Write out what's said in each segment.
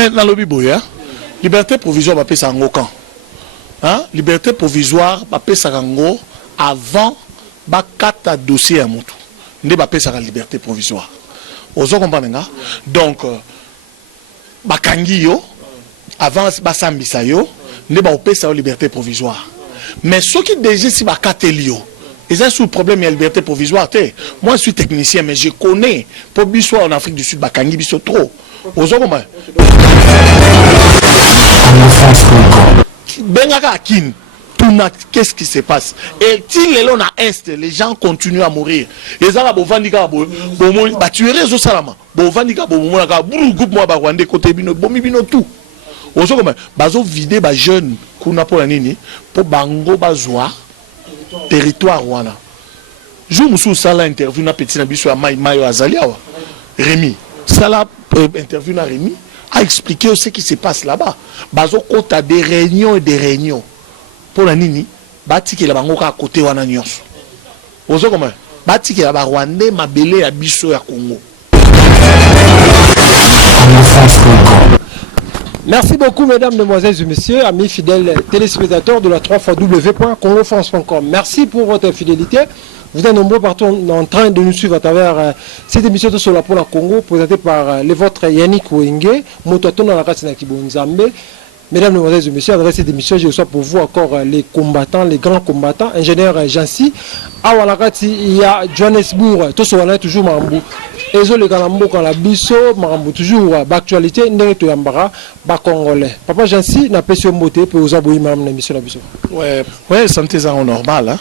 Maintenant, le biboya, liberté provisoire, va payer ça en camp. Hein? Liberté provisoire, va payer ça en avant, va quatre dossiers à mon tour. Ne va payer ça la liberté provisoire. Vous comprenez? Donc, va kangi yo, avant, va sambisa yo, ne va payer ça la liberté provisoire. Mais ce qui déjà si va quatre yo, et ça sous le problème de la liberté provisoire. Moi, je suis technicien, mais je connais. Pour bissoir en Afrique du Sud, Bakangi biso trop. Vous comprenez? Bengaka Akin, qu'est-ce qui se passe? Et si les gens à Est, les gens continuent à mourir. Et ça, Bovandika, tuerait au Salama. Bovandika, groupe moi, Rwandais, côté Bino, Bomibino, tout. Vous comprenez? Bazo vider, ba jeune, kuna pour la nini, pour Bango, Bazoa. Territoire wana. Je me suis sala interview na petit nabiso à Mayo Azalia. Rémi, sala interview na Rémi a expliqué ce qui se passe là-bas. Bazo kota des réunions et des réunions. Pour la nini, bati ki la bango ka côté wana nyonso. Ozo comment? Bati ki la ba Rwandais mabele ya biso ya Congo. Merci beaucoup, mesdames, mesdemoiselles et messieurs, amis fidèles téléspectateurs de la 3xw.congofrance.com. Merci pour votre fidélité. Vous êtes nombreux partout en train de nous suivre à travers cette émission de Sola pour la Congo, présentée par les vôtres Yannick Wenge, Mototon dans la Katsina Kibonzambe. Mesdames, mesdemoiselles et messieurs, à travers cette émission, je reçois pour vous encore les combattants, les grands combattants, ingénieur Jansi. À Walakati, il y a Johannesburg, tout ce toujours Marambou. Ezo le Galambo quand la biso, Marambou toujours d'actualité, Nereto Yambara, Congolais. Papa Jansi n'a pas sur moté pour vous abouiller madame l'émission la biso. Ouais, santé ça en normal, hein.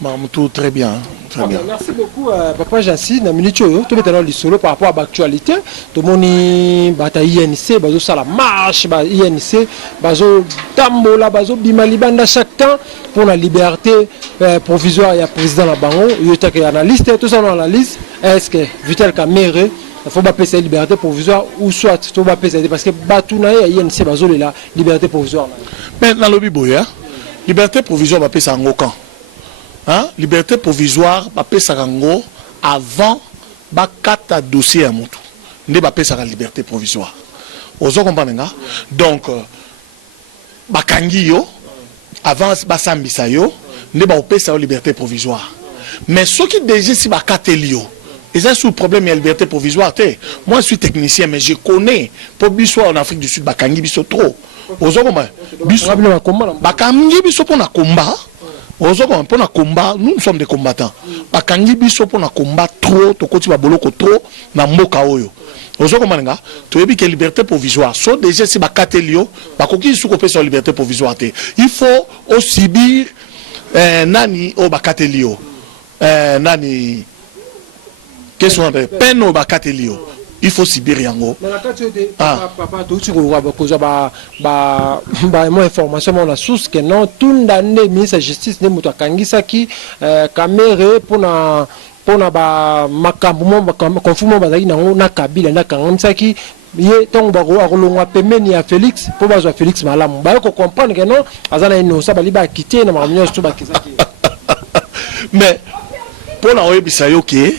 Marambou très bien. Très bien. Merci beaucoup, Papa Jansi. Dans minute tout est dans solo par rapport à l'actualité. Tout le monde bataille INC, bazo sala marche, INC, bazo tambola, bazo bimalibanda chacun pour la liberté provisoire. Il y a président la Bango, il y a analyste, tout ça dans la liste. Est-ce que Vital Kamere, il faut pas payer sa liberté provisoire ou soit il faut pas payer parce que Batouna et INC bazo la liberté provisoire. Maintenant le biboya, liberté provisoire va payer ça en camp. Hein? Liberté provisoire, bapé sarango avant bakata dossier à mon tour. Ne bapé sa liberté provisoire. Vous comprenez? Donc, bakangi yo avant basambisa yo, ne bapé sa liberté provisoire. Mais ce qui déjà si bakate yo, et ça sous le problème de la liberté provisoire. Moi, je suis technicien, mais je connais pour bissoir en Afrique du Sud, bakangi biso trop. Vous comprenez? Bakangi biso pour na combat. Pour un combat, nous sommes des combattants. Bakangi biso pour un combat trop, to koti ba boloko trop na mboka oyo. Ozo komanga, to yebi que liberté provisoire. So déjà si bakate lio, bakoki sou kopé sur liberté provisoire té. Il faut au subir nani o bakate lio. Nani qu'est-ce qu'on appelle peine au bakate lio. Il faut subir yango. Papa, tout ce que moi information la source que non tout l'année ministre de justice ne muta kangisa ki caméra pour na ba makambo confumo bazaki na kabila na kangisa ki ye ton baro akolongwa pemeni ya Félix pour bazwa Félix malamu ba ko comprendre que non azana ino ça bali ba quitter na makambo tout ba kizaki. Mais pour na oyebisa yo ke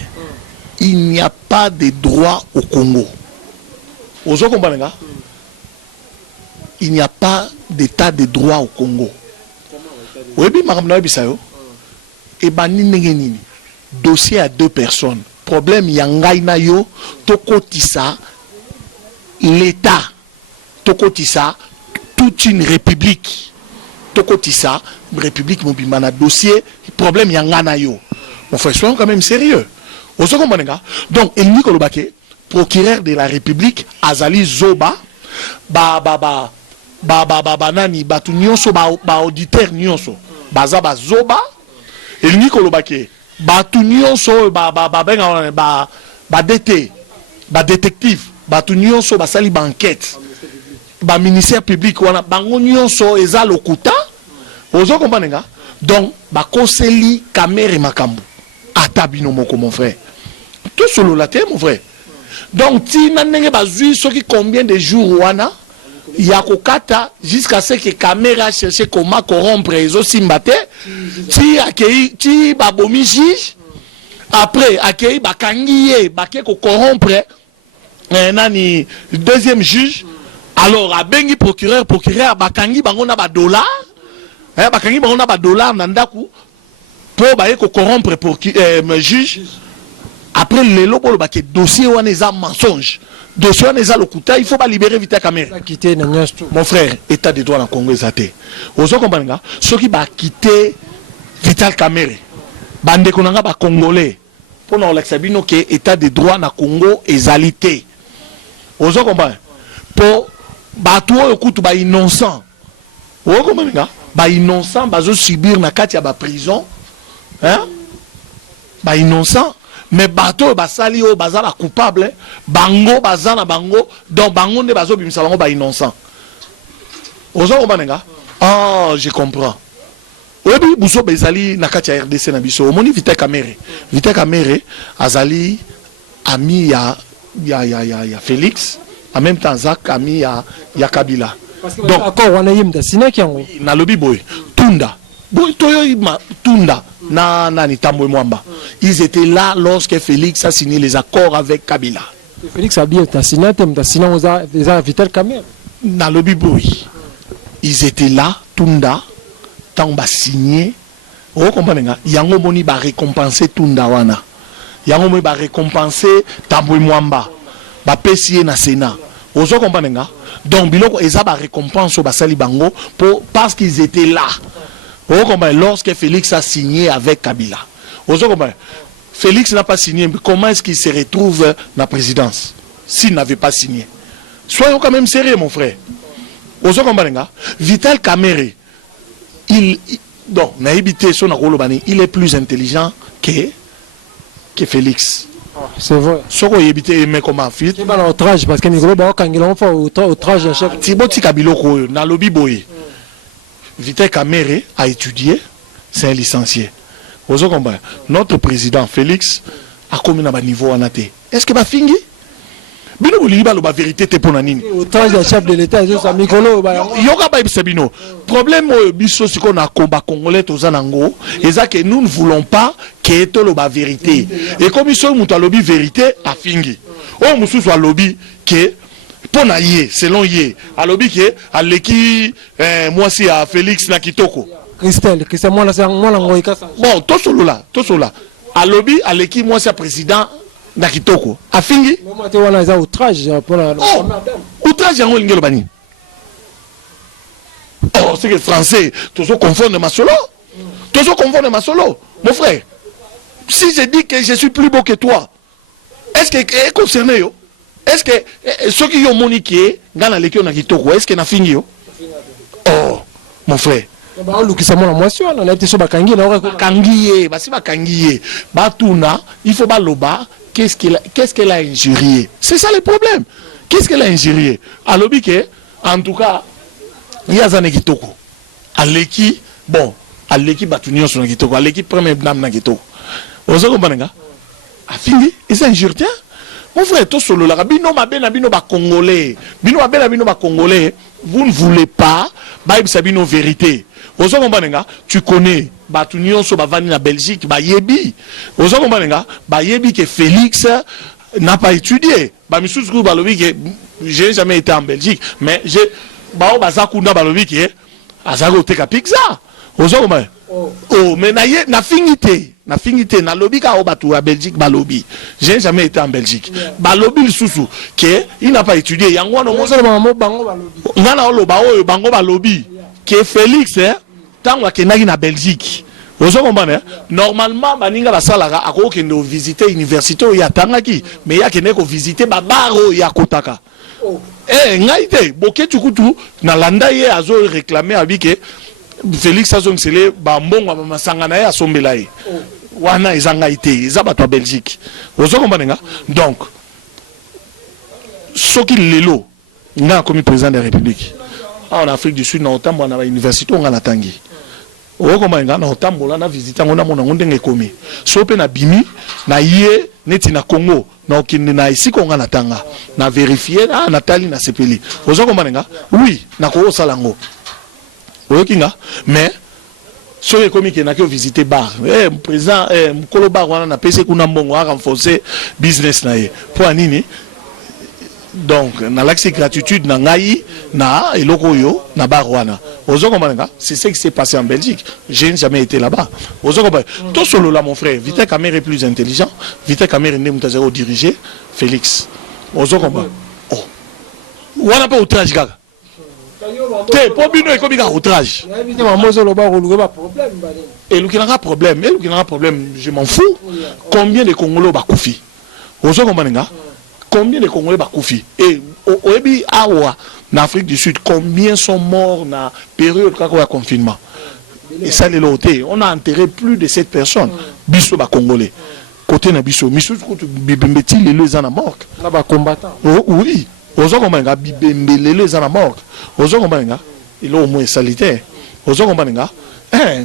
il n'y a pas de droit au Congo. Vous comprenez? Il n'y a pas d'état de droit au Congo. Oui, bien, madame Nabisayo. Et nini dossier à 2 personnes. Problème yangaina yo tokotisa l'État tokotisa toute une république tokotisa république mobimana dossier problème yangana yo. Mon frère, soyons quand même sérieux. Donc, il dit que procureur de la République, Azali Zoba, nani, batu nyonso, auditeur nyonso, bazaba Zoba, il dit que batu nyonso, détective, batu nyonso, sali enquête, ministère public, bango nyonso, eza lokuta, ozo kombanenga, donc, koseli kamere makambu, atabino moko mon frère. Tout solo la terre, mon frère. Donc, si n'avez pas vu ce qui combien de jours wana, il y a kokata jusqu'à ce que caméra cherche comment corrompre les autres simbate, si accueilli, si babomi juge, après accueilli bakangiye, baké ko corrompre, nani deuxième juge, Alors abengi procureur bakangi bango na ba dollar bakangi bango na ba dollar na ndaku pour baye ko corrompre pour juge. Après lelo bolo ba ke dossier wana eza mensonge, dossier wana eza lokuta, il faut ba libérer Vital Kamerhe. Mon frère, état de droit na Congo ezate. Ozo comprendre nga, ceux qui ba quitter Vital Kamerhe, bande konanga ba congolais pour na olakisa bino ke état de droit na Congo ezalité. Ozo comprendre pour ba to okutu ba innocent. Ozo comprendre nga, ba innocent bazo subir na kati ya ba prison, hein? Ba innocent. Mais bateau basali o bazala coupable bango bazana bango donc bango ne bazo bimisa bango ba innocent. Ozo kombanenga ah je comprends. Obi buso bezali na kati ya RDC na biso omoni Vital Kamerhe azali ami ya Félix en même temps Zak ami ya Kabila. Donc encore wana yimda sinaki yango na lobi boy tunda boy toyo tunda na nani Tambwe Mwamba. Ils étaient là lorsque Félix a signé les accords avec Kabila. Félix a bien signé Vital Kamerhe. Dans le Biboui, ils étaient là, Tunda, tant ba signé. Vous comprenez? Yango moni ba récompenser Tunda wana. Yango moni ba récompenser Tambwe Mwamba. Ba pesier na Sénat. Vous comprenez? Donc biloko eza ba récompense ba sali bango parce qu'ils étaient là. Vous comprenez? Lorsque Félix a signé avec Kabila. Félix n'a pas signé, mais comment est-ce qu'il se retrouve dans la présidence s'il n'avait pas signé? Soyons quand même sérieux, mon frère. Vital Kamerhe, il est plus intelligent que Félix. C'est vrai. Mais comment Félix? Il va outrage parce que outrage à chaque. Tiboti Kabiloko, na lobi boye. Vital Kamerhe a étudié, c'est un licencié. Notre président Félix a commis à niveau en athée. Est-ce que va finir? Bino boliba lo ba vérité te pona nini. Outrage de chef de l'État ça mikolo ba. Yoka ba ibsebino. Problème biso siko na combat congolais tozanango, eza que nous ne voulons pas que to lo ba vérité. Et comme ils sont muta lobby vérité a fingi. Oh mususu a lobby que pona yé selon yé. A lobby que a leki moi si à Félix na kitoko. Christelle, que c'est moi là, c'est moi là, bon, tout cela. À lobby, à l'équipe, moi c'est président Nakitoko. A fingi. Moi, tu vois là, outrage pour la. Outrage, en Olingelo Bani. Oh, c'est que français, toujours confondre ma solo. Toujours confondre ma solo. Mon frère, si je dis que je suis plus beau que toi, est-ce que est concerné yo? Est-ce que ceux qui ont moniqué, dans la l'équipe Nakitoko, est-ce qu'il a fini yo? Oh, mon frère. Il faut baloba. Qu'est-ce qu'elle a injurié? C'est ça le problème. Qu'est-ce qu'elle a injurié? À l'obike, en tout cas, il y a un kitoko. À l'équipe, bon, à l'équipe Batunion sur Kitoko, à l'équipe première dame Nakito. Vous comprenez? A fini, et c'est injurien. Mon frère, tout solo là, bino ba congolais, bino ba congolais, vous ne voulez pas, ba sabino vérité. Ozo kombanenga, tu connais Batunion so bavani na Belgique, ba yebi. Ozo kombanenga, ba yebi que Félix n'a pas étudié. Ba misusu ba lobi que j'ai jamais été en Belgique, mais j'ai ba bazakunda ba lobi que azago teka pizza. Ozo kombanenga. Oh, mais na finité, na lobby ka obatu à Belgique ba lobby. J'ai jamais été en Belgique. Ba lobby le sousou que il n'a pas étudié. Yango no mo bango ba lobby. Ngana oloba o bango ba lobby. Que Félix tant qu'il est en Belgique. Vous comprenez? Normalement, baninga la salara a ko kendo visiter université ya tangaki, mais ya kene ko visiter babaro ya kotaka. Ngaite, boke tukutu na landa ye azo réclamer abike Félix azong sele ba mbongo ba masangana ya sombela ye. Wana ezanga ite, ezaba to Belgique. Vous comprenez? Donc soki lelo nga comme président de la République en Afrique du Sud, on a une université, on a tangi. On a visité, on a mon commis. Sope na bimi, na yé, neti na Congo, na okinde na ici qu'on a tanga, na vérifié, na Nathalie na sepeli. Vous comprenez? Oui, na ko salango. Mais so les commis qui n'a que visité bar, président, mkolo bar wana na pese kuna mbongo a renforcer business na ye. Pour anini Donc, na l'accès gratitude na ngai na eloko yo na barwana. Ozo comprendre, c'est ce qui s'est passé en Belgique. Je n'ai jamais été là-bas. Ozo comprendre. Tout solo là mon frère, Vital Kamerhe est plus intelligent. Vital Kamerhe n'est pas zéro dirigé. Félix. Ozo comprendre. Oh. Wana pas outrage gaga. Te pour bino e komi ga outrage. Et le qui n'a pas problème, je m'en fous. Combien de Congolais ba koufi? Ozo comprendre. Combien de Congolais bakoufi? Et au Awa, en Afrique du Sud, combien sont morts dans la période de confinement? Et ça, les lotés. On a enterré plus de 7 personnes. Bisso ba Congolais. Côté na bisso. Bisso, bibembeti, les deux en mort. Là, ba combattant. Oui. Ozo komanga, bibembe, les deux en mort. Ozo komanga, il est au moins salitaire. Ozo komanga.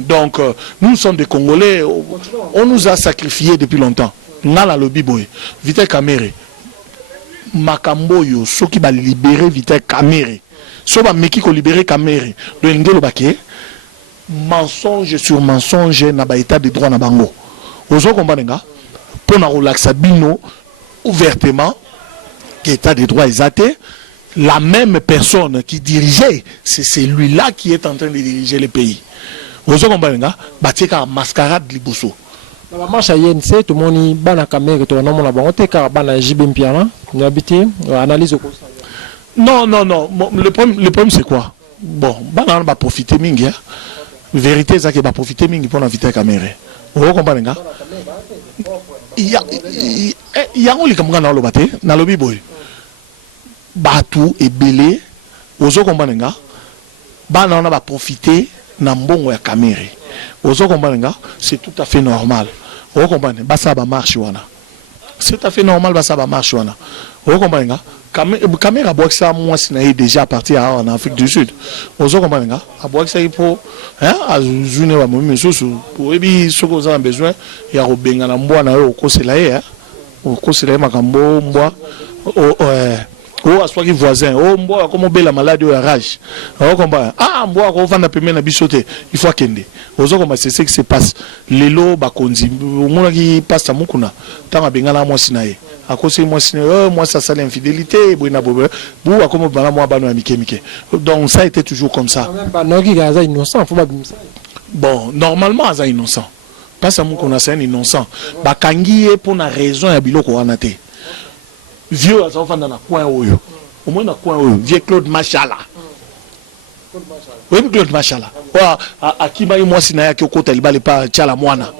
Donc, nous sommes des Congolais. On nous a sacrifiés depuis longtemps. Nala le biboy. Vital Kamerhe. Makambo yo soki ba libérer Vital Kamerhe so ba meki ko libérer Kamerhe do ngelo baké mensonge sur mensonge na ba état de droit na bango ozo kombanenga pour na relaxa bino ouvertement état de droit exacté la même personne qui dirigeait c'est celui-là qui est en train de diriger le pays ozo kombanenga batika mascarade liboso. La marche à INC, tout le monde bana Kamerhe, tout le monde a bonté car bana JB Mpiana, nous habitons, analyse au conseil. Non. Le problème c'est quoi? Bon, bana va profiter mingi. Vérité c'est qu'il va profiter mingi pour Vital Kamerhe. Vous comprenez nga? Il y a un likamga na lo baté, na lobi boy. Batu et belé, vous comprenez nga? Bana va profiter na mbongo ya Kamerhe. Vous comprenez nga? C'est tout à fait normal. Vous comprenez? Basa ba marche wana. C'est tout à fait normal basa ba marche wana. Vous comprenez nga? Kamerhe a boxé à moi sinaï déjà parti en Afrique du Sud. Vous comprenez nga? A boxé pour à zune wa momi soso pour ebi soko za besoin ya robenga na mbwa na yo ko selaye o ko selaye makambo mbwa o aswaki voisin o mbwa comme bela maladie ya rage o komba mbwa ko vanda pemena na bisote il faut kende ozo komba c'est ce qui se passe lelo ba konzi mona ki pasta mukuna tanga bengana moi sinaye akose moi sinaye moi ça c'est l'infidélité boina bobe bu akomo bana moi bano ya mike donc ça a été toujours comme ça. Innocent, faut pas ça. Bon normalement aza innocent pas ça mukuna c'est un innocent ba kangi pour na raison ya biloko wana te. Vieux à dans la coin oyo. Au moins dans coin oyo. Vieux Claude Machala. Oui, Claude Machala. À qui m'a eu moi si n'a qui au côté il pas chala moana.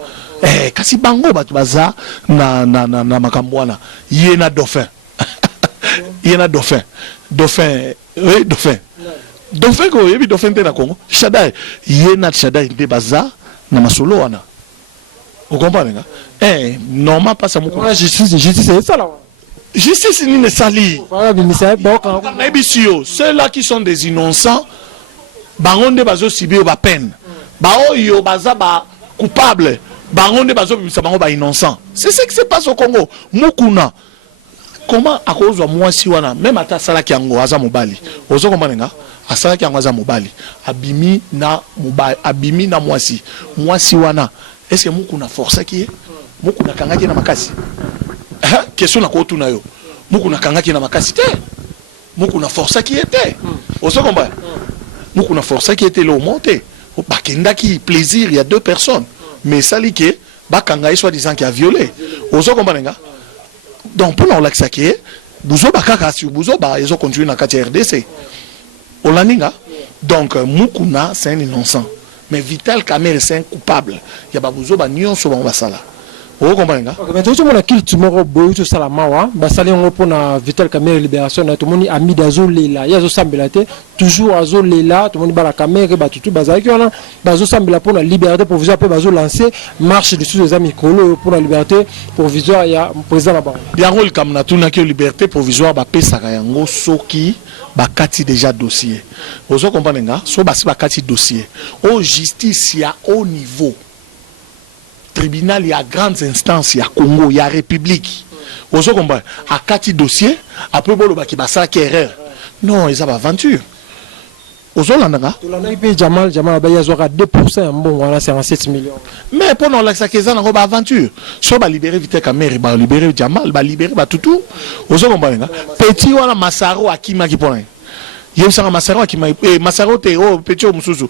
Kasi bango batu baza na makambwana. Yena dauphin. Yena dauphin. Dauphin. Oui, dauphin. Dauphin ko yebi dauphin te na Congo. Shaddai. Yena Shaddai te baza na masolo wana. Vous comprenez nga? Normal pas ça moko. Justice c'est ça là. Justice ni ne sali. Ceux-là qui sont des innocents, baronde bazo sibio ba peine. Baoyo baza ba coupable. Baronde bazo bisa bango ba innocent. C'est ce qui se passe au Congo. Mukuna. Comment à cause de moi si wana même ata sala ki yango aza mobali. Ozo comprendre nga? Asala ki yango aza mobali. Abimi na mobali, abimi na mwasi. Mwasi wana. Est-ce que mukuna force qui est? Mukuna kangaki na makasi. Question na ko tuna yo muku na kangaki na makasi te muku na force qui était oso komba muku na force qui était le monté bakenda qui plaisir il y a 2 personnes mais sali ke bakanga soit disant qui a violé oso komba nga donc pour l'accès qui buzo bakaka sur buzo ba ils ont continué na kati RDC olaninga donc mukuna c'est un innocent mais Vital Kamerhe c'est un coupable il y a ba buzo ba nyonso ba basala. Vous comprenez? Mais tout le monde a qui tu m'auras beau tout ça la mawa, basali on pour na Vital Kamerhe libération, tout le monde ami d'Azo Lela, il y a Azo Sambelate, toujours Azo Lela, tout le monde bala Kamerhe, tout bazaki on a Azo Sambela pour la liberté provisoire pour Azo lancer marche dessus des amis colo pour la liberté provisoire il y a président là-bas. Bien rôle comme na tuna que liberté provisoire ba pesa yango soki ba kati déjà dossier. Vous comprenez nga? So ba kati dossier. Au justice il y a haut niveau. Tribunal, il y a grandes instances, il y a Congo, il y a République. Vous comprenez? À 4 dossiers, après, il y a qui erreur. Non, ils ont aventure. Ozolandanga. On a payé Jamal Abayazora 2%, bon, on a 57 millions. Mais pendant la sakéza, on a aventure. Si on libérer Vite Kamere, on libérer Jamal, on libérer Toutou. Ozolandanga. Petit wala Masaro Akima qui pone. Il y a un Masaro Akima. Masaro Teo, Petit Mususu.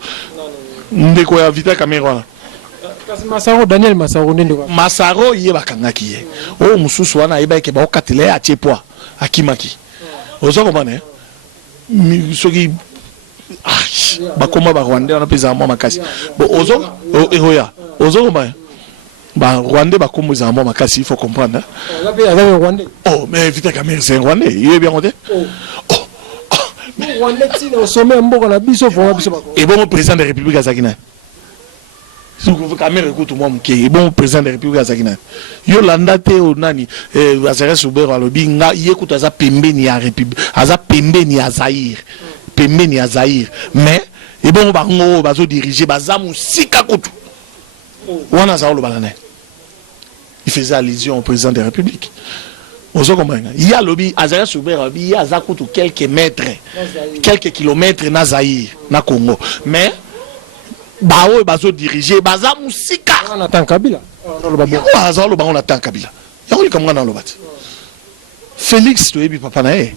Ndeko ya Vite Kamere wala. Masaro, Daniel Masaro, Masaro, il y a Bakanga qui est. Oh, Mususu wana, il y a Keba Okatele, Atiepoa, Akimaki. Ozolandanga. Soki. Bakoma ba Rwanda on a pesa moi makasi bon ozo ehoya ozo ba Rwanda bakoma za moi makasi il faut comprendre oh mais Vite Kamere c'est Rwandais il est bien Rwandais Rwanda tine au sommet mboka na biso fo biso bako et bon président de la République azakina si vous Kamere écoute moi mke et bon président de la République azakina yo landa te o nani azara subero alobi nga yekuta za pembeni ya République aza pembeni ya Zaïre pembeni ya Zaïre mais et bon bango bazo diriger bazamu sika kutu wana za lo balane il faisait allusion au président de la République ozo comprendre il y a lobby azara subero il y a za kutu quelques mètres quelques kilomètres na Zaïre na Congo mais bawo bazo diriger bazamu sika on attend Kabila bazo lo bango na attend Kabila yango likamwa na lo bat Félix toyebi papa na e.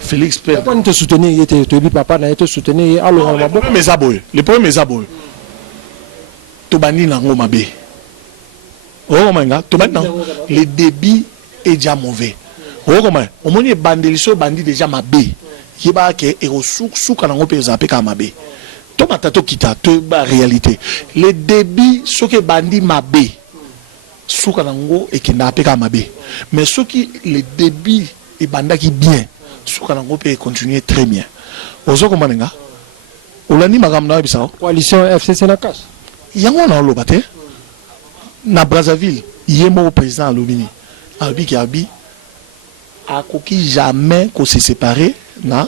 Félix Père. Pourquoi te soutenir, il était papa, il était soutenu. Alors, les premiers aboyés. Tobani nango mabe. Le débit est déjà mauvais. Au moins, bandeliso bandi déjà mabe. Qui va que souk nango pe zape ka mabe. Tomata to kita to ba réalité. Le débit ce que bandi mabe. Souk nango et qui n'a pas ka mabe. Mais ce qui le débit et banda qui bien. Soukanango peut continuer très bien. Ozo komanenga. Olani magamna bisa. Coalition FCC na cash. Yango na lobate. Na Brazzaville, yemo président Lobini. Albi ki abi a koki jamais ko se séparer na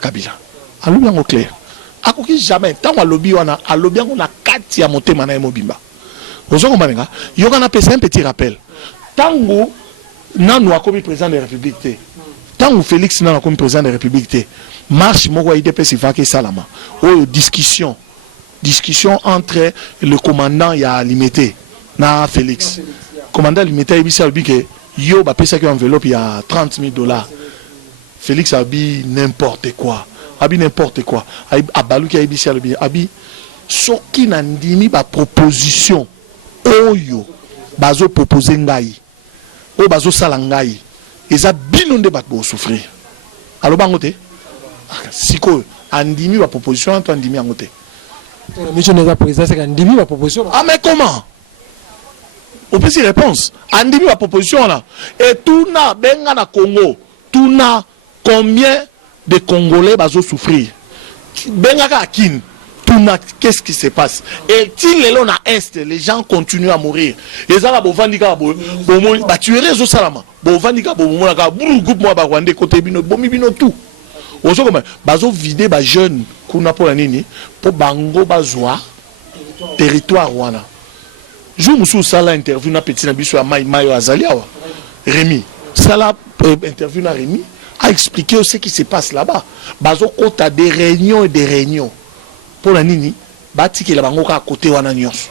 Kabila. Alobi yango clair. A koki jamais tant alobi wana alobi yango na kati ya motema na mobimba. Ozo komanenga. Yoka na pesa un petit rappel. Tango nanu akomi président de la République. Tant que Félix n'a comme président de la République, marche moi IDPS Fake Salama. Oh discussion entre le commandant et limité na Félix. Commandant limité il dit que yo ba pesa que enveloppe il y a $30,000. Félix a dit n'importe quoi. Abi n'importe quoi. Abalu qui a dit ça abi soki na ndimi ba proposition oyo bazo proposer ngai. O bazo sala ngai. Ils ont bien de battre souffrir. Alors, bangote. Si quoi, andimi la proposition, Antoine andimi angote. Monsieur n'est pas président, c'est andimi la proposition. Ah mais comment? On peut y réponse. Andimi la proposition là. Et tout na benga na Congo, tout na combien de Congolais bazo souffrir? Benga ka kin. Qu'est-ce qui se passe? Et s'il est là à Est, les gens continuent à mourir. Les Arabes vont dire que tu es réseau salama. Bon, vont dire que groupe moi Rwanda côté bino, bino tout. Ozo comme bazo vider ba jeune kuna pour nini pour bango bazwa territoire wana. Je me suis sala interview na petit na biso ya Mayo Azaliawa. Rémi, sala interview na Rémi a expliqué ce qui se passe là-bas. Bazo kota des réunions et des réunions. Pour la nini batiki la bango ka côté wana nyonso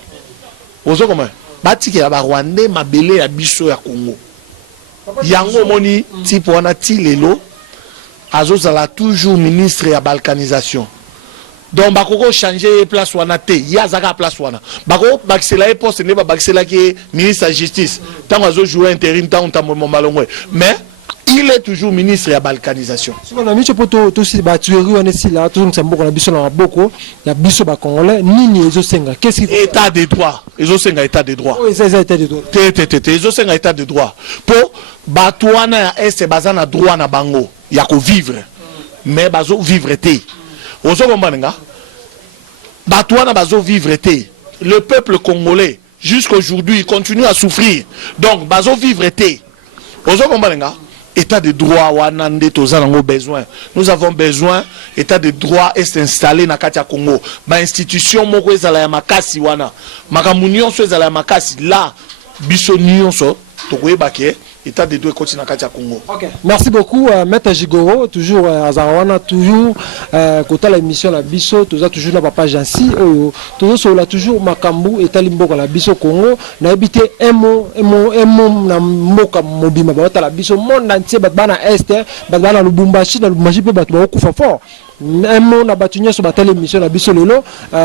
ozo comment batiki la ba Rwanda mabele ya biso ya Congo yango moni type wana ti lelo azozala toujours ministre ya balkanisation donc bakoko changer place wana te ya zaka place wana bako bakisela e poste ne ba bakisela ki ministre de justice tant azo jouer intérim tant tambo malongwe mais il est toujours ministre de la balkanisation. Si on a mis ce poteau, tout ce batuerie, on est ici là, tout le monde a biso na boko, il y a biso ba congolais, nini ezo senga. Qu'est-ce qu'il état de droit, ezo senga état de droit. Oui, c'est état de droit. Ezo senga état de droit. Pour batouana est bazana droit na bango, ya ko vivre. Mais bazo vivre té. Ozo kombanenga. Batouana bazo vivre té. Le peuple congolais jusqu'aujourd'hui continue à souffrir. Donc bazo vivre té. Ozo kombanenga. État de droit wanande tozanango besoin. Nous avons besoin état de droit est installé na kati ya Congo. Ba institution moko ezala ya makasi wana. Makamunyon so ezala ya makasi là biso nyonso tokoyeba ke état de droit continue na kati ya Congo. Okay. Merci beaucoup Maître Jigoro, toujours Azarawana, toujours kota la émission la biso, toujours na papa Jansi, toujours sur la toujours makambu et talimboka la biso Congo, na habité un mot na moka mobima ba la biso monde entier bat bana est, bat bana Lubumbashi pe bat ba kufa fort. Un mot na batunya so batale émission la biso lelo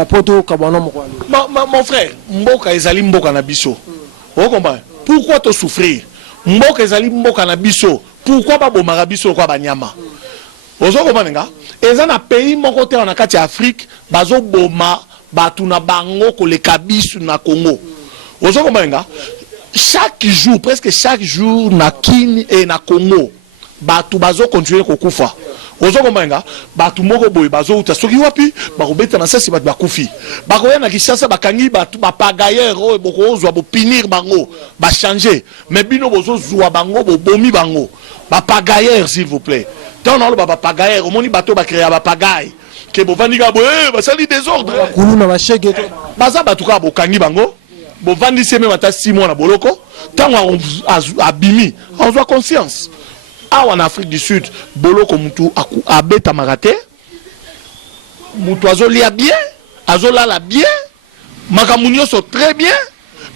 poto kabana mo. Mon frère, mboka ezali mboka na biso. Vous comprenez? Pourquoi te souffrir? Mboka ezali mboka na biso. Pourquoi ba bomaka biso kwa banyama? Ozo comprendre nga? Eza na pays moko te na kati ya Afrique, bazo boma batu na bango koleka biso na Congo. Ozo comprendre nga? Chaque jour, presque chaque jour na Kini et na Congo, batu bazo continuer kokufa. Ozo komanga batu moko boy bazo uta soki wapi bakobeta na sasi batu bakufi bakoya na Kinshasa bakangi batu bapagayer o bokozwa bo pinir bango ba changer mais bino bozo zwa bango bo bomi bango bapagayer s'il vous plaît tant on ba bapagayer omoni bato ba créer bapagaye ke bo vandika bo ba sali désordre kuluna ba shege baza batu ka bo kangi bango bo vandi seme mata 6 mois na boloko tant on abimi on a conscience. En Afrique du Sud, boloko mutu abeta marate, mutu azolia bien, azolala bien, makamunyo so très bien,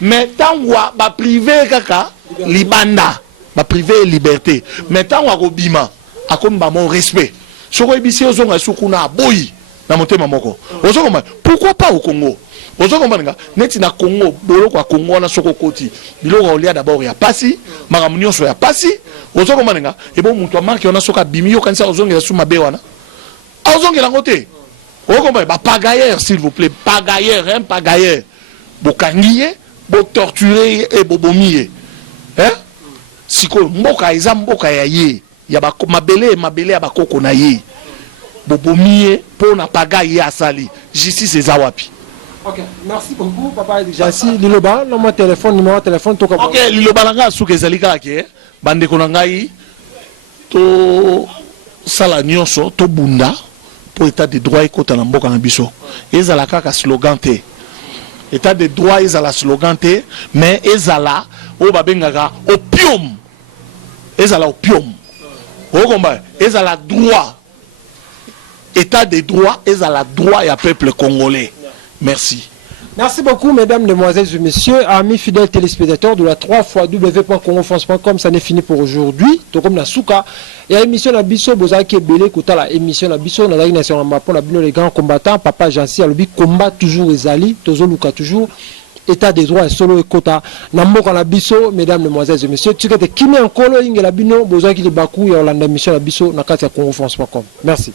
mais tangwa ba privé kaka libanda, ba privé liberté, mais tangwa ko bima, akom ba mon respect. Soko ebisi ozonga sukuna boyi na motema moko. Ozokoma, pourquoi pas au Congo? Ozokomanga neti na Congo, boloko a Congo na soko koti. Biloko olia d'abord ya pasi, makamunyo so ya pasi. Ozokomanga et bon mutu marque on a soka bimio kanisa ozongela suma bewana. Ozongela ngote. Ozokomanga ba pagayer s'il vous plaît, pagayer, hein, pagayer. Bo kangiye, bo torturer et bo bomiye. Hein? Siko mboka eza mboka ya ye. Ya ba mabele ya bakoko na ye. Bo bomiye po na pagaye asali. Justice ezawapi. Ok, merci beaucoup, papa Jansi. Liloba, numéro de téléphone, tout comme. Ok, Liloba langa souke zalika ke, bande konangai, to sala nyonso, to bunda, pour état de droit et kota na mboka na biso. Ezala kaka slogan te. État de droit ezala slogan te, mais ezala o babengaka opium. Ezala opium. O komba, ezala droit. État de droit ezala droit ya peuple congolais. Merci. Merci beaucoup, mesdames, mesdemoiselles et messieurs, amis fidèles téléspectateurs de la 3xw.congofrance.com. Ça n'est fini pour aujourd'hui. Tout comme la souka. Et à l'émission la biso, bozaki ebele kota la émission la biso, na nation mapon la bino les grands combattants, papa Jansi alobi combat toujours ezali, tozo luka toujours. État des droits et solo et kota. Namboka la biso, mesdames, mesdemoiselles et messieurs, tu kete kimi en kolo inge la bino, bozaki le bakou et on l'a émission la biso, na kati ya congofrance.com. Merci.